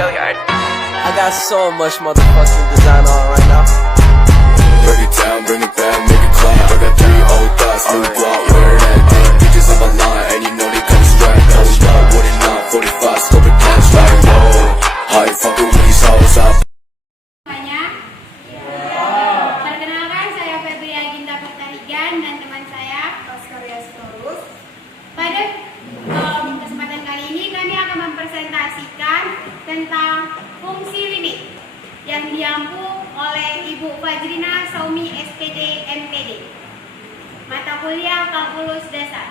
I got so much motherfucking design on right now. Break it down, bring it back, make it clap. I got 3 old thoughts, new block, where that thing. Bitches on my line, and you know they come straight. Hold up, what it not, 45, scope it down, like whoa. How you fucking with these hoes up? Perkenalkan, saya Febri Aginda Pertarigan dan teman saya Oscar Yastorus. Pada kesempatan kali ini kami akan mempresentasikan tentang fungsi limit yang diampu oleh Ibu Fajrina Saumi SPD MPD, mata kuliah Kalkulus Dasar.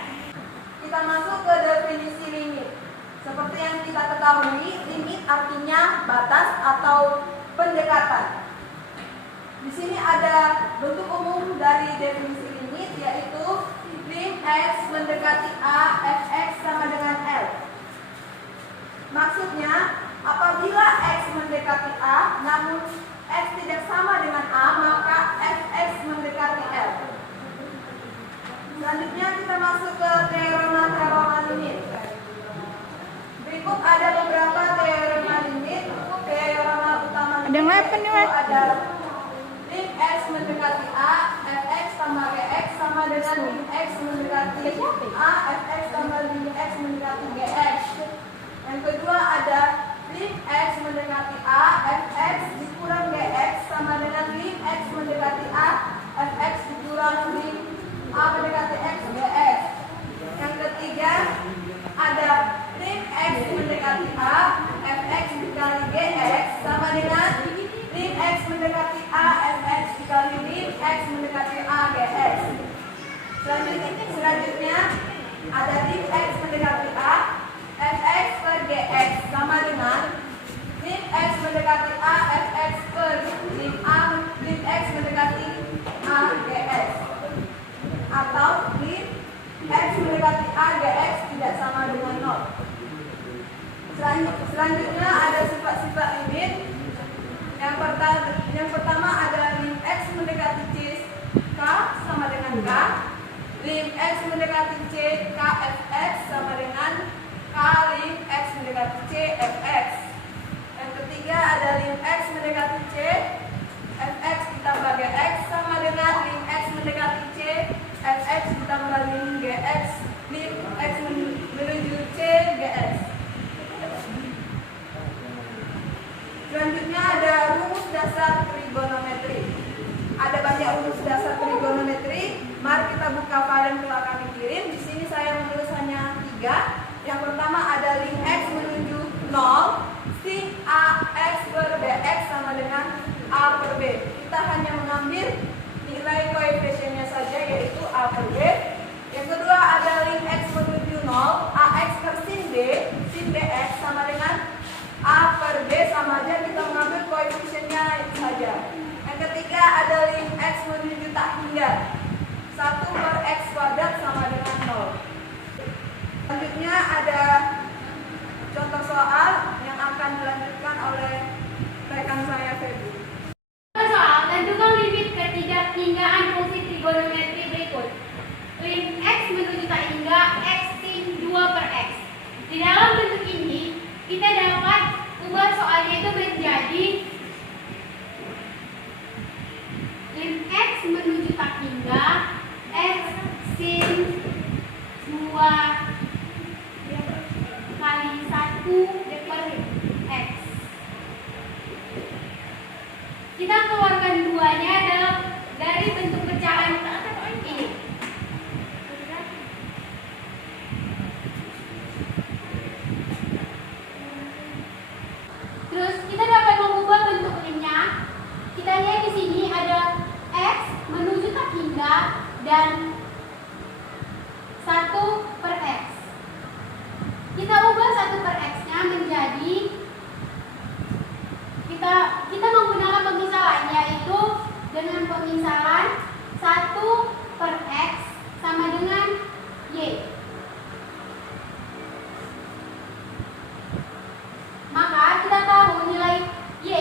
Kita masuk ke definisi limit. Seperti yang kita ketahui, limit artinya batas atau pendekatan. Di sini ada bentuk umum dari definisi limit, yaitu lim x mendekati a, fx sama dengan L. Maksudnya, apabila x mendekati a, namun x tidak sama dengan a, maka fx mendekati L. Selanjutnya kita masuk ke teorema limit. Berikut ada beberapa teorema limit. Teorema utama limit itu ada lim x mendekati a, fx tambah gx sama dengan lim x mendekati a, fx tambah lim x mendekati gx. Yang kedua ada lim x mendekati a, fx dikurang gx sama dengan lim x mendekati a, fx dikurang lim a mendekati x gx. Yang ketiga ada lim x mendekati a, fx dikali gx sama dengan lim x mendekati a, fx dikali lim x mendekati a gx. Selanjutnya ada lim x mendekati a, fx per gx sama dengan lim x mendekati a, fx per lim x mendekati a gx, atau lim x mendekati a gx tidak sama dengan 0. Selanjutnya ada sifat-sifat limit. Yang pertama adalah lim x mendekati c k sama dengan k, lim x mendekati c k fx sama dengan k lim x mendekati c fx. Yang ketiga ada lim x mendekati c fx ditambah gx sama dengan lim x mendekati c fx ditambah lim gx, lim x menuju c gx. Selanjutnya ada rumus dasar trigonometri. Ada banyak rumus dasar trigonometri. Mari kita buka file yang telah kami kirim. Di sini saya menulis hanya 3. Yang pertama ada lim x menuju 0, sin a x per bx sama dengan a per b. Kita hanya mengambil nilai koefisiennya saja, yaitu a per b. Yang kedua ada lim x menuju 0, ax per sin b, sin bx sama dengan a per b, sama aja kita mengambil koefisiennya saja. Yang ketiga ada lim x menuju tak hingga, 1 per x kuadrat sama dengan 0. Selanjutnya ada contoh soal yang akan dilanjutkan oleh rekan saya Febri. Soal, tentukan limit ketidakhinggaan fungsi trigonometri berikut. Lim x menuju tak hingga x sin 2 per x. Di dalam bentuk ini kita dapat ubah soalnya itu menjadi lim x menuju tak hingga x sin 2 kali 1 per x. Kita keluarkan duanya dari bentuk pecahan ini. Terus kita dapat mengubah bentuk limnya. Kita lihat di sini ada x menuju tak hingga dan 1 per x. Kita ubah 1 per x-nya menjadi kita menggunakan pemisahan, yaitu dengan pemisahan 1 per x sama dengan y. Maka kita tahu nilai y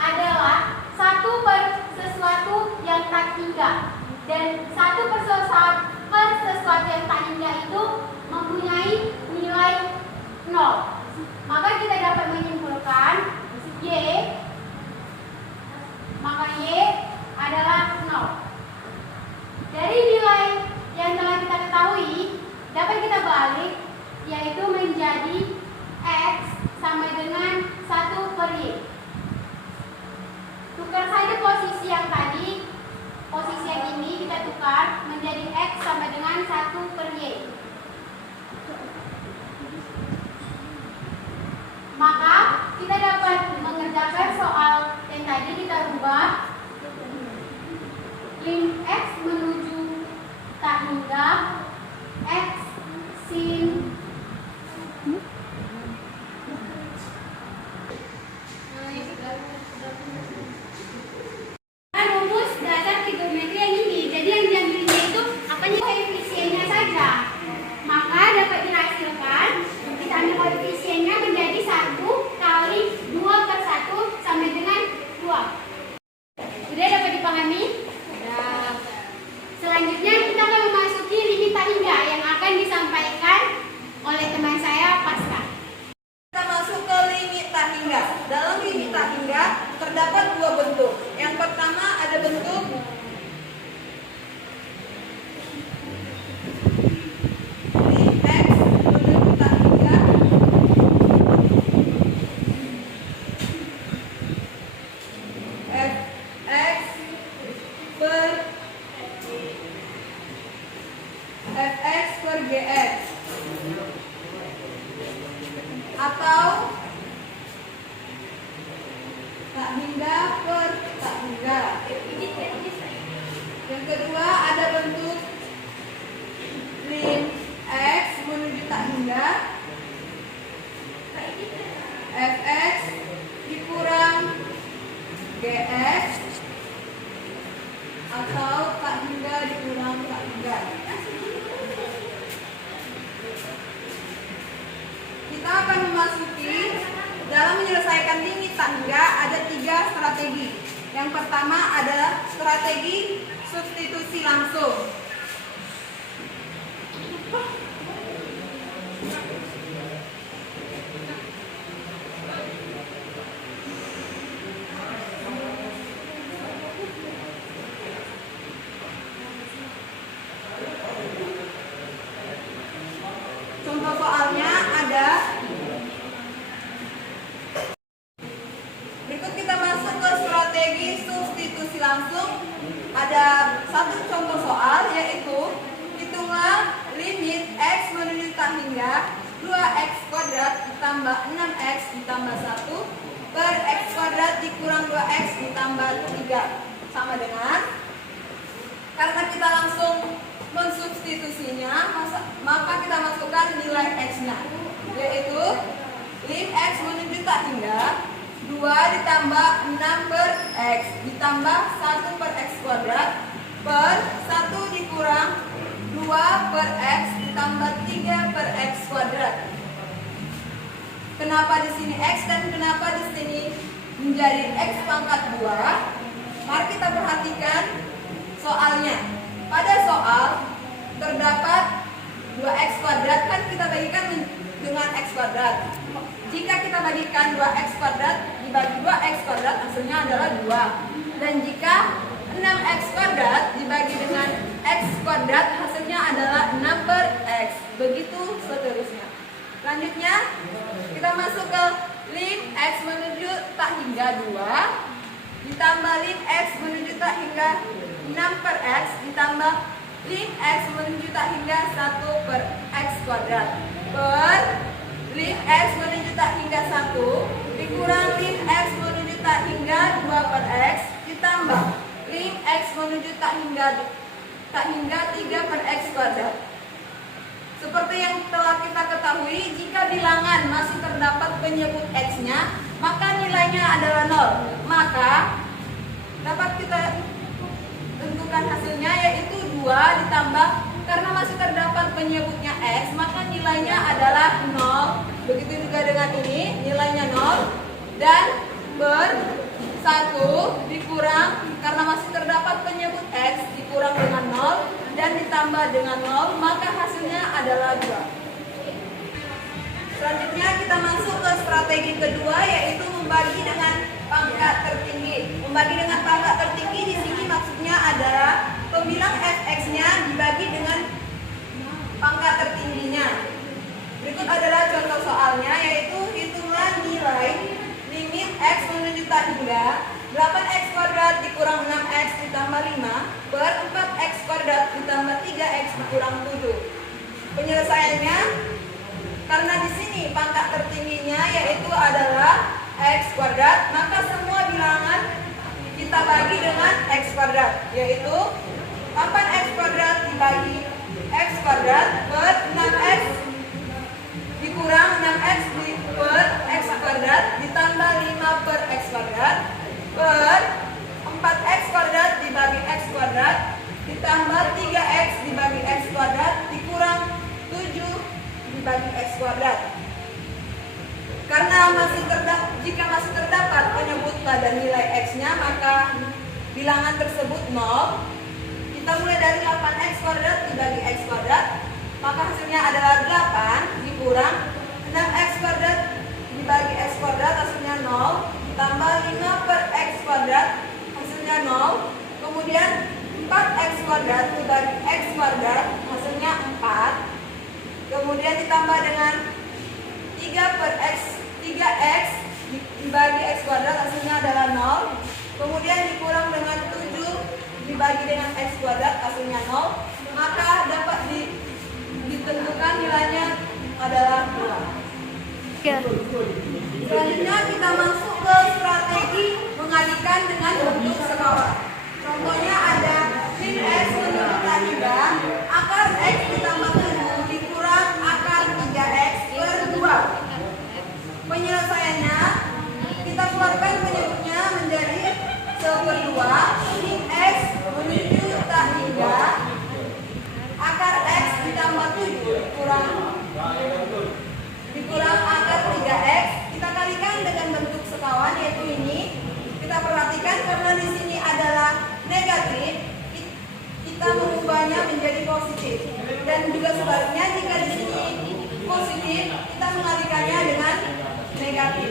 adalah 1 per sesuatu yang tak hingga, dan 1 per sesuatu yang tak hingga itu mempunyai nilai 0. Maka kita dapat menyimpulkan Y adalah 0. Dari nilai yang telah kita ketahui dapat kita balik, yaitu menjadi X sama dengan 1 per Y. Tukar saja posisi yang tadi, posisi yang ini kita tukar menjadi X sama dengan 1 per Y. Maka kita dapat mengerjakan soal yang tadi kita rubah lim X menuju tak hingga X sin rumus dasar trigonometri yang ini. Jadi yang diambilnya itu apanya, koefisiennya saja. Maka dapat dihasilkan kita ambil koefisiennya menjadi 1 kali 2 per 1 sama dengan 2. Sudah dapat dipahami? Sudah. Selanjutnya kita akan memasuki limit tak hingga yang akan disampaikan oleh teman saya Pasca. Kita masuk ke limit tak hingga. Dalam limit tak hingga terdapat dua bentuk. Yang pertama ada bentuk lim X menuju tak hingga Fx per Gx atau tak hingga per tak hingga. Yang kedua ada bentuk lim X menuju tak hingga Fx dikurang Gx atau tak hingga dikurang tak hingga. Kita akan memasuki dalam menyelesaikan limit tak hingga ada 3 strategi. Yang pertama adalah strategi substitusi langsung. Contoh soalnya ada. Berikut kita masuk ke strategi substitusi langsung. Ada satu contoh soal, yaitu hitunglah limit X menuju tak hingga 2x kuadrat ditambah 6x ditambah 1 per x kuadrat dikurang 2x ditambah 3 sama dengan, karena kita langsung mensubstitusinya, maka kita masukkan nilai x-nya, yaitu lim x menuju tak hingga 2 ditambah 6 per x ditambah 1 per x kuadrat per 1 dikurang 2 per x ditambah 3 per x kuadrat. Kenapa di sini x dan kenapa di sini menjadi x pangkat 2? Mari kita perhatikan soalnya. Pada soal terdapat 2x kuadrat, kan kita bagikan dengan x kuadrat. Jika kita bagikan 2x kuadrat dibagi 2x kuadrat, hasilnya adalah 2. Dan jika 6x kuadrat dibagi dengan x kuadrat, hasilnya adalah 6 per x. Begitu seterusnya. Selanjutnya kita masuk ke lim x menuju tak hingga 2 ditambah lim x menuju tak hingga 6 per x ditambah lim x menuju tak hingga 1 per x kuadrat per lim x menuju tak hingga 1 dikurang lim x menuju tak hingga 2 per x ditambah lim x menuju tak hingga 3 per x kuadrat. Seperti yang telah kita ketahui, jika bilangan masih terdapat penyebut x-nya, maka nilainya adalah 0. Maka dapat kita tentukan hasilnya, yaitu 2 ditambah, karena masih terdapat penyebutnya x, maka nilainya adalah 0. Begitu juga dengan ini, nilainya 0. Dan per 1 dikurang, karena masih terdapat penyebut x, dikurang dengan 0 dan ditambah dengan 0, maka hasilnya adalah 2. Selanjutnya kita masuk Strategi kedua yaitu membagi dengan pangkat tertinggi. Membagi dengan pangkat tertinggi di sini maksudnya adalah pembilang fx-nya dibagi dengan pangkat tertingginya. Berikut adalah contoh soalnya, yaitu hitunglah nilai limit x menuju tak hingga 8x kuadrat dikurang 6x ditambah 5 per 4x kuadrat ditambah 3x dikurang 7. Penyelesaiannya, karena di sini pangkat tertingginya yaitu adalah x kuadrat, maka semua bilangan kita bagi dengan x kuadrat, yaitu 8x kuadrat dibagi x kuadrat per 6x dikurang 6x per x kuadrat ditambah 5 per x kuadrat per 4x kuadrat dibagi x kuadrat ditambah 3x dibagi x kuadrat dikurang 7 dibagi x kuadrat. Karena jika masih terdapat penyebut pada nilai x-nya, maka bilangan tersebut 0. Kita mulai dari 8x kuadrat dibagi x kuadrat, maka hasilnya adalah 8 dikurang 6x kuadrat dibagi x kuadrat, hasilnya 0, ditambah 5 per x kuadrat, hasilnya 0, kemudian 4x kuadrat dibagi x kuadrat, hasilnya 4, kemudian ditambah dengan 3x dibagi x kuadrat, hasilnya adalah 0, kemudian dikurang dengan 7 dibagi dengan x kuadrat, hasilnya 0, maka dapat ditentukan nilainya adalah 2. Selanjutnya kita masuk ke strategi mengalihkan dengan bentuk sekawan. Contohnya ada lim x menuju tak hingga akar x ditambah 7 dikurang akar 3x per 2. Penyelesaiannya, kita keluarkan penyebutnya menjadi 1/2 lim x menuju tak hingga akar x ditambah 7 dikurang akar 3x. Kita kalikan dengan bentuk sekawan, yaitu ini. Kita perhatikan karena di sini adalah negatif, kita mengubahnya menjadi positif. Dan juga sebaliknya, jika di sini positif, kita mengalihkannya dengan negatif,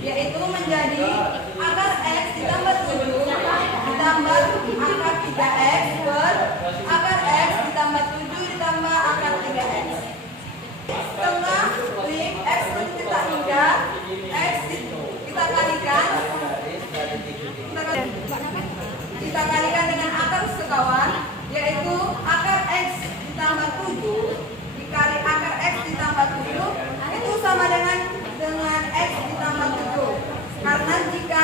yaitu menjadi akar x ditambah 7 ditambah akar 3x per akar x ditambah 7 ditambah akar 3x. Setengah lim x menuju tak hingga x kita kalikan dengan akar sekawan, yaitu akar x ditambah 7 dikali akar x ditambah 7 itu sama dengan x ditambah 7. Karena jika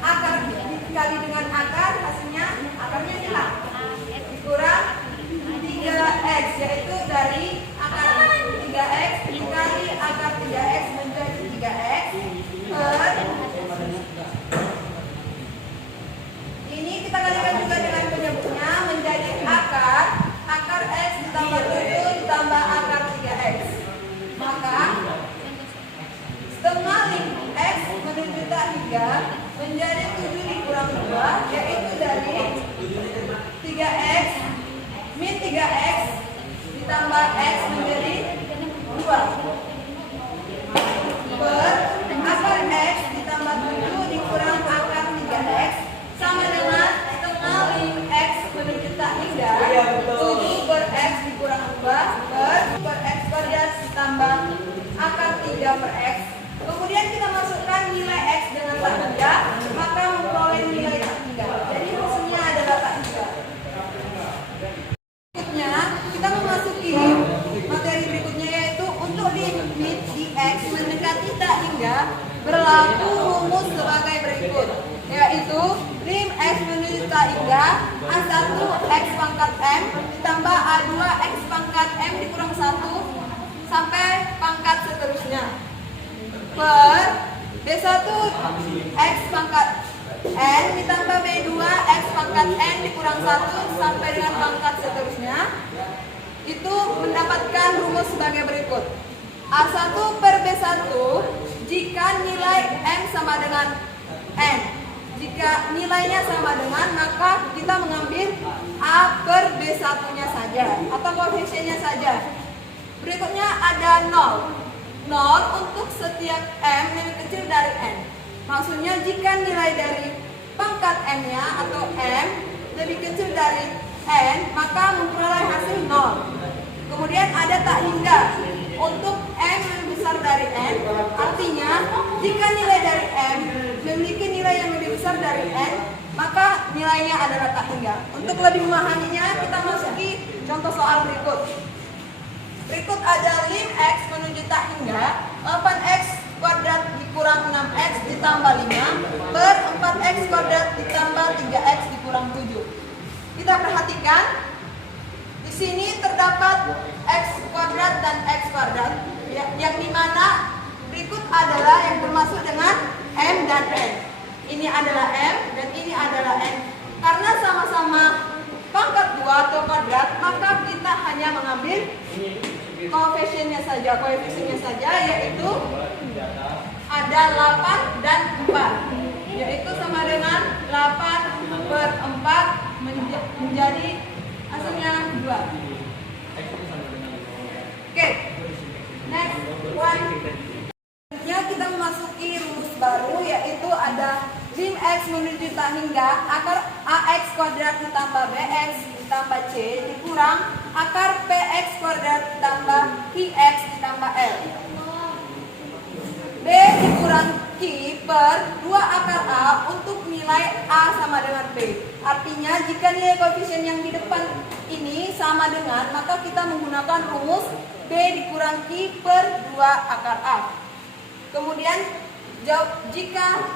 akar dikali dengan akar, hasilnya akarnya hilang, dikurang 3x, yaitu dari akar 3x dikali akar 3x menjadi 3x per ini kita kalikan juga dengan penyebutnya menjadi akar x ditambah 7 ditambah akar 3x. Maka setengah lim x menuju tak hingga menjadi 7 dikurang 2, yaitu dari 3x min 3x ditambah x menjadi 2 per akar x ditambah 7 dikurang akar 3x sama dengan setengah lim x menuju tak hingga 7 per x dikurang 2 per x kuadrat ditambah akar 3 per x. Kemudian kita masukkan nilai x dengan tak hingga, maka memperoleh nilai tak hingga. Jadi hasilnya adalah tak hingga. Berikutnya kita memasuki materi berikutnya, yaitu untuk limit di x mendekati tak hingga berlaku rumus sebagai berikut, yaitu lim x menuju tak hingga a1 x pangkat m ditambah a2 x pangkat m dikurang 1 sampai pangkat seterusnya per b1 x pangkat n ditambah b2 x pangkat n dikurang 1 sampai dengan pangkat seterusnya. Itu mendapatkan rumus sebagai berikut. A1 per B1 jika nilai M sama dengan N. Jika nilainya sama dengan, maka kita mengambil A per B1 nya saja atau koefisiennya saja. Berikutnya ada 0. 0 untuk setiap M lebih kecil dari N. Maksudnya jika nilai dari pangkat M-nya atau M lebih kecil dari N, maka memperoleh hasil 0. Kemudian ada tak hingga untuk M lebih besar dari N. Artinya jika nilai dari M memiliki nilai yang lebih besar dari N, maka nilainya adalah tak hingga. Untuk lebih memahaminya, kita masuki contoh soal berikut. Berikut ada lim X menuju tak hingga 8X kuadrat dikurang 6X ditambah 5 per 4X kuadrat ditambah 3X dikurang 7. Kita perhatikan, di sini terdapat X kuadrat dan X kuadrat, yang dimana berikut adalah yang termasuk dengan M dan N. Ini adalah M dan ini adalah N. Karena sama-sama pangkat 2 atau kuadrat, maka kita hanya mengambil koefisiennya saja, yaitu ada 8 dan 4, yaitu sama dengan 8 per 4 menjadi hasilnya 2. Oke, next one. Selanjutnya kita memasuki rumus baru, yaitu ada lim X menuju tak hingga akar AX kuadrat ditambah BX ditambah C dikurang akar PX kuadrat ditambah QX ditambah L. B dikurang Q per 2 akar A untuk nilai A sama dengan B. Artinya jika nilai koefisien yang di depan ini sama dengan, maka kita menggunakan rumus B dikurang Q per 2 akar A. Kemudian jika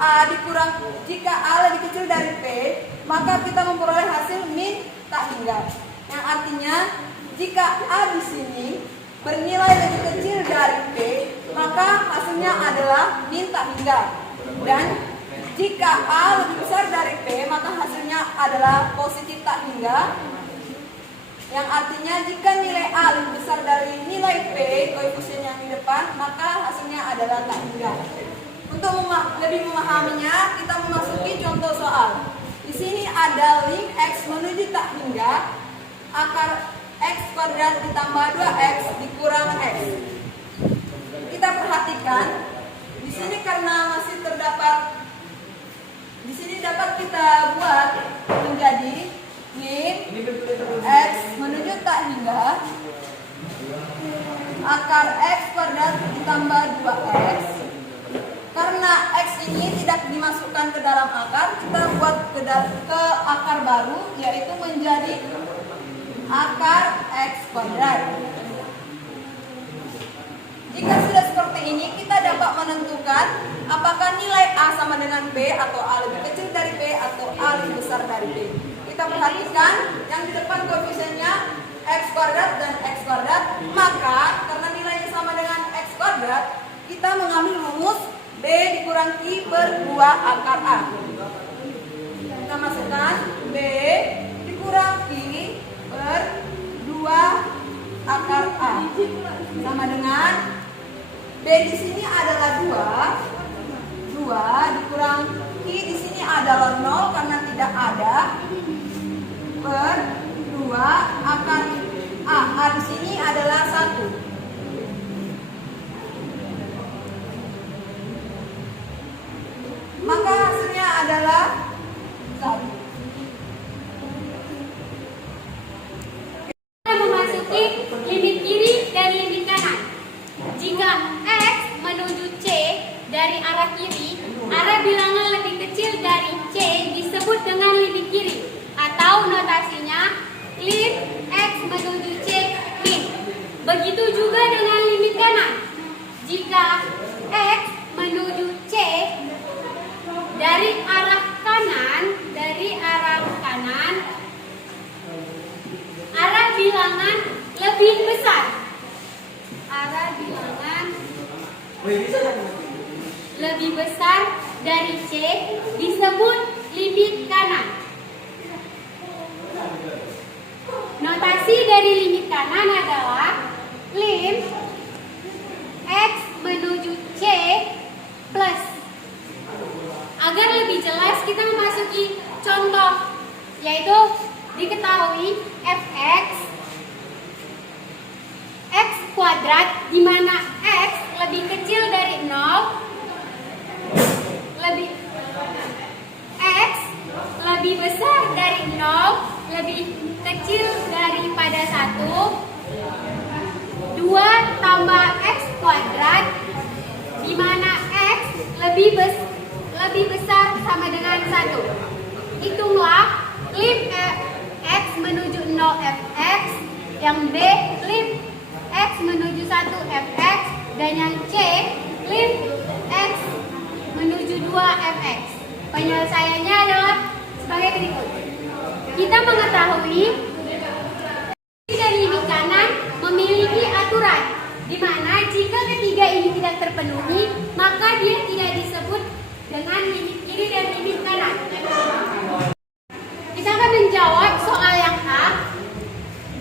A lebih kecil dari P, maka kita memperoleh hasil min tak hingga. Yang artinya jika A di sini bernilai lebih kecil dari P, maka hasilnya adalah min tak hingga. Dan jika A lebih besar dari P, maka hasilnya adalah positif tak hingga. Yang artinya jika nilai A lebih besar dari nilai P, koefisien yang di depan, maka hasilnya adalah tak hingga. Untuk lebih memahaminya, kita memasuki contoh soal. Di sini ada lim X menuju tak hingga akar X kuadrat ditambah 2X dikurang X. Kita perhatikan, di sini karena masih terdapat, di sini dapat kita buat menjadi lim X menuju tak hingga akar X kuadrat ditambah 2X. Karena X ini tidak dimasukkan ke dalam akar, kita buat ke akar baru, yaitu menjadi akar X kuadrat. Jika sudah seperti ini, kita dapat menentukan apakah nilai A sama dengan B, atau A lebih kecil dari B, atau A lebih besar dari B. Kita perhatikan yang di depan koefisiennya X kuadrat dan X kuadrat, maka karena nilainya sama dengan X kuadrat, kita mengambil rumus B dikurang Q per 2 akar A. Kita masukkan B dikurang Q per 2 akar A sama dengan B di sini adalah 2 dikurang Q di sini adalah 0 karena tidak ada, per 2 akar A. A di sini adalah 1. Maka hasilnya adalah 1. Kita memasuki limit kiri dan limit kanan. Jika X menuju C dari arah kiri, arah bilangan lebih kecil dari C disebut dengan limit kiri, atau notasinya lim X menuju C min. Begitu juga dengan limit kanan. Jika X menuju C dari arah kanan, arah bilangan lebih besar. Arah bilangan lebih besar dari C disebut limit kanan. Notasi dari limit kanan adalah lim X menuju C plus. Agar lebih jelas, kita memasuki contoh, yaitu diketahui fx x kuadrat, di mana lebih kecil dari 0, X lebih besar dari 0, lebih kecil daripada 1, 2 tambah X kuadrat, di mana X lebih besar sama dengan 1. Hitunglah lim X menuju 0 Fx, yang B lim X menuju 1 Fx, dan yang C lim X menuju 2 Fx. Penyelesaiannya adalah sebagai berikut. Kita mengetahui dan limit kanan memiliki aturan, di mana jika ketiga ini tidak terpenuhi, maka dia tidak disebut dengan limit kiri dan limit kanan. Kita akan menjawab soal yang A,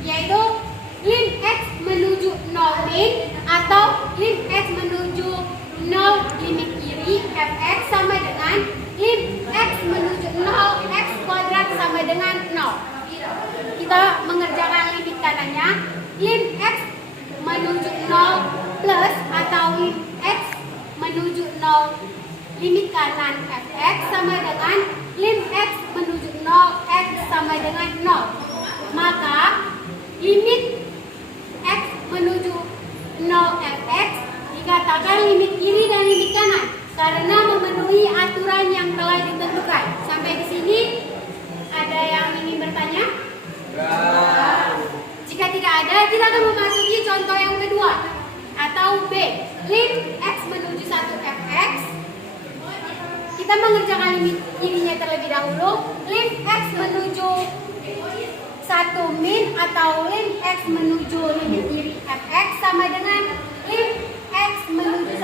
yaitu lim X menuju 0 min atau lim X menuju 0 limit kiri Fx sama dengan lim X menuju 0 X kuadrat sama dengan 0. Kita mengerjakan limit kanannya, lim X menuju 0 plus atau lim X menuju 0 limit kanan Fx sama dengan lim X menuju 0 X sama dengan 0. Maka limit X menuju 0 Fx dikatakan limit kiri dan limit kanan karena memenuhi aturan yang telah ditentukan. Sampai di sini ada yang ingin bertanya? Jika tidak ada, kita akan memasuki contoh yang kedua atau B, lim X menuju 1 Fx. Kita mengerjakan limit kirinya terlebih dahulu. Lim X menuju 1 min atau lim X menuju limit kiri Fx sama dengan lim X menuju 1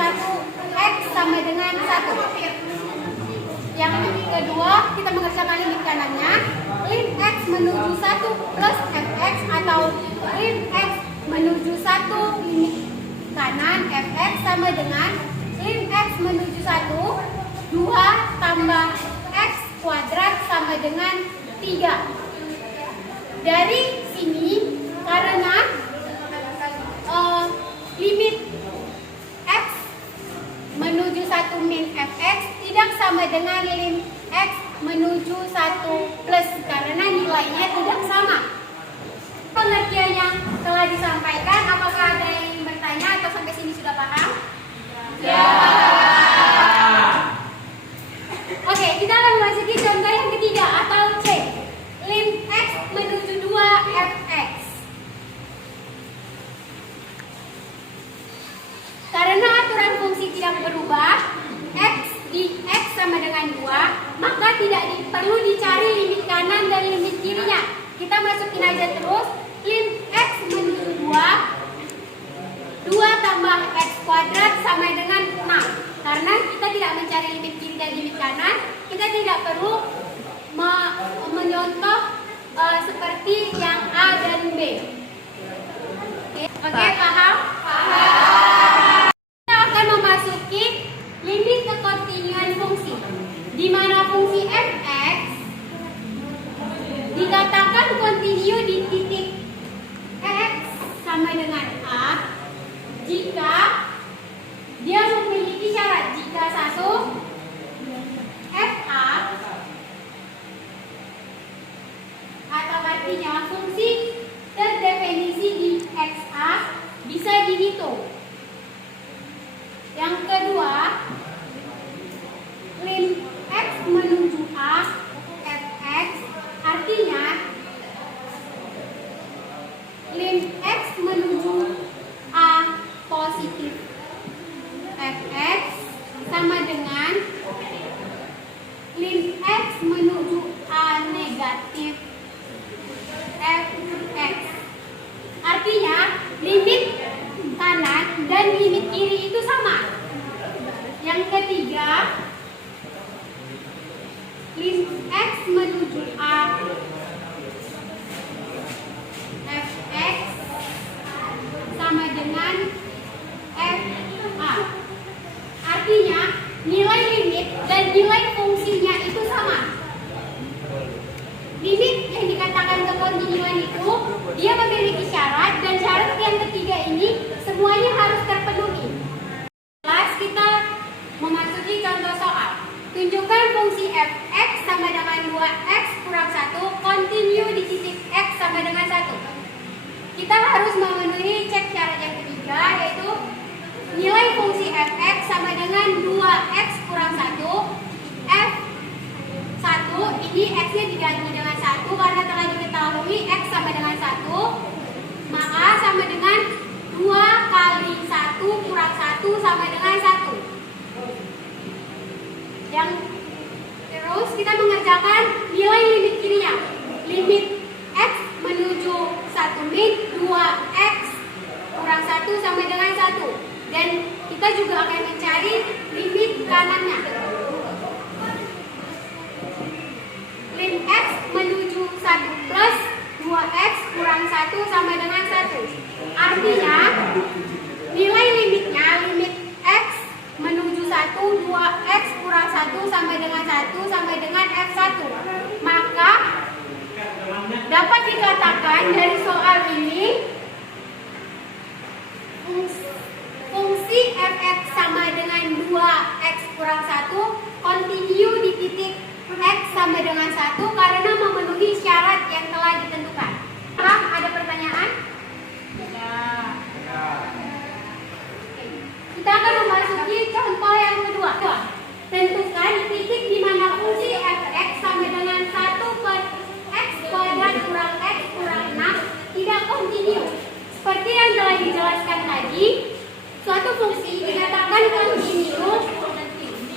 X sama dengan 1. Yang kedua, kita mengerjakan limit kanannya. Lim X menuju 1 plus Fx atau lim X menuju 1 limit kanan Fx sama dengan lim X menuju 1 2 tambah X kuadrat sama dengan 3. Dari sini, karena limit X menuju 1 min Fx tidak sama dengan lim X menuju 1 plus karena nilainya tidak sama. Pengertian yang telah disampaikan, apakah ada yang ingin bertanya atau sampai sini sudah paham? Ya. Oke, kita akan memasuki contoh yang ketiga atau C, lim X menuju 2 Fx. Karena aturan fungsi tidak berubah, X di X sama dengan 2, maka tidak perlu dicari limit kanan dan limit kirinya. Kita masukin aja terus, lim X menuju 2 tambah X kuadrat sama dengan 6. Karena kita tidak mencari limit kiri dan limit kanan, kita tidak perlu menyontoh seperti yang A dan B. Oke, paham? Paham. Kita akan memasuki limit kekontinuan fungsi, di mana fungsi Fx dikatakan kontinu di titik X sama dengan A jika dia memiliki syarat, jika satu FA atau artinya fungsi terdefinisi di XA bisa dihitung. Yang kedua, lim X menuju A Fx artinya lim X menuju A positif Fx sama dengan lim X menuju A negatif Fx. Artinya limit kanan dan limit kiri itu sama. Yang ketiga, lim X menuju A Fx sama dengan FA. Artinya nilai limit dan nilai fungsinya itu sama. Limit yang dikatakan kekontinuan itu dia memiliki syarat, dan syarat yang ketiga ini semuanya harus terpenuhi. Tunjukkan fungsi fx sama dengan 2x kurang 1 kontinu di titik x sama dengan 1. Kita harus memenuhi cek syarat yang ketiga, yaitu nilai fungsi fx sama dengan 2x kurang 1. F1 ini x-nya diganti dengan 1 karena telah diketahui x sama dengan 1. Maka sama dengan 2 kali 1 kurang 1 sama dengan 1. Yang terus kita mengerjakan nilai limit kirinya. Limit x menuju 1 min 2x kurang 1 sama dengan 1. Dan kita juga akan mencari limit kanannya. Lim x menuju 1 plus 2x kurang 1 sama dengan 1. Artinya nilai limitnya, limit x menuju 1, 2x kurang 1 sampai dengan 1 sampai dengan f1. Maka dapat dikatakan dari soal ini fungsi fx sama dengan 2x kurang 1 kontinu di titik x sama dengan 1 karena memenuhi syarat yang telah ditentukan. Ada pertanyaan? Kita akan memasuki contoh yang kedua. Tentukan titik di mana fungsi fx sama dengan 1 per x kuadrat kurang x kurang 6 tidak kontinu. Seperti yang telah dijelaskan tadi, suatu fungsi dikatakan kontinu,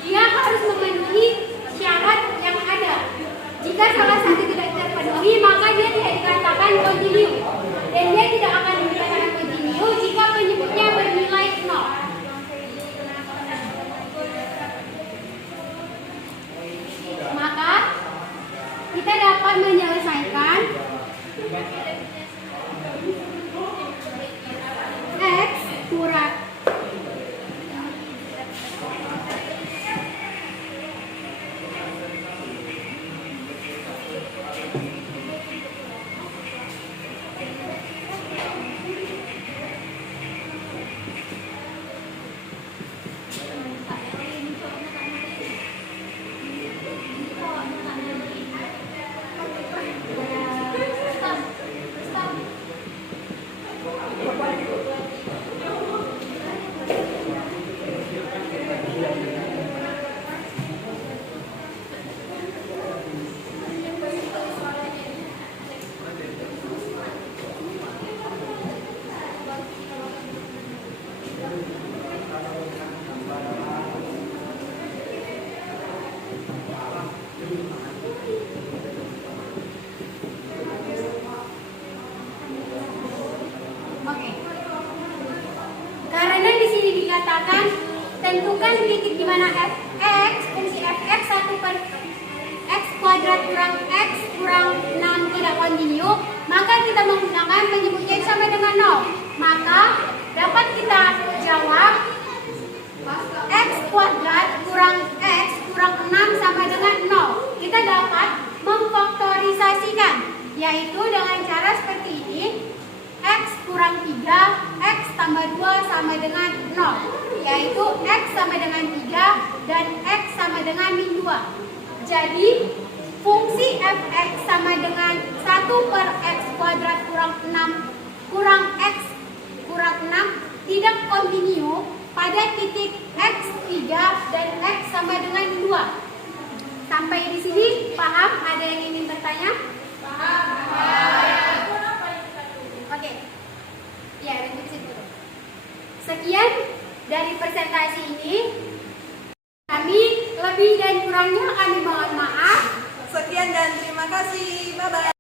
dia harus memenuhi syarat yang ada. Jika salah satu tidak terpenuhi, maka dia tidak dikatakan kontinu. Dan dia tidak akan dikatakan kontinu jika penyebutnya bernilai 0. Maka kita dapat menyelesaikan x kurang dikatakan tentukan titik di mana fx, fungsi fx 1 per x kuadrat kurang x kurang 6 tidak kontinu, maka kita menggunakan penyebutnya sama dengan 0. Maka dapat kita jawab x kuadrat kurang x kurang 6 sama dengan 0. Kita dapat memfaktorisasikan, yaitu dengan cara seperti ini. X kurang 3, X tambah 2 sama dengan 0, yaitu X sama dengan 3 dan X sama dengan min 2. Jadi fungsi fx sama dengan 1 per x kuadrat kurang 6 kurang x kurang 6 tidak kontinu pada titik x3 dan x sama dengan 2. Sampai di sini paham? Ada yang ingin bertanya? Paham. Oke. Ya, berhenti di situ. Sekian dari presentasi ini. Kami lebih dan kurangnya kami mohon maaf. Sekian dan terima kasih. Bye bye.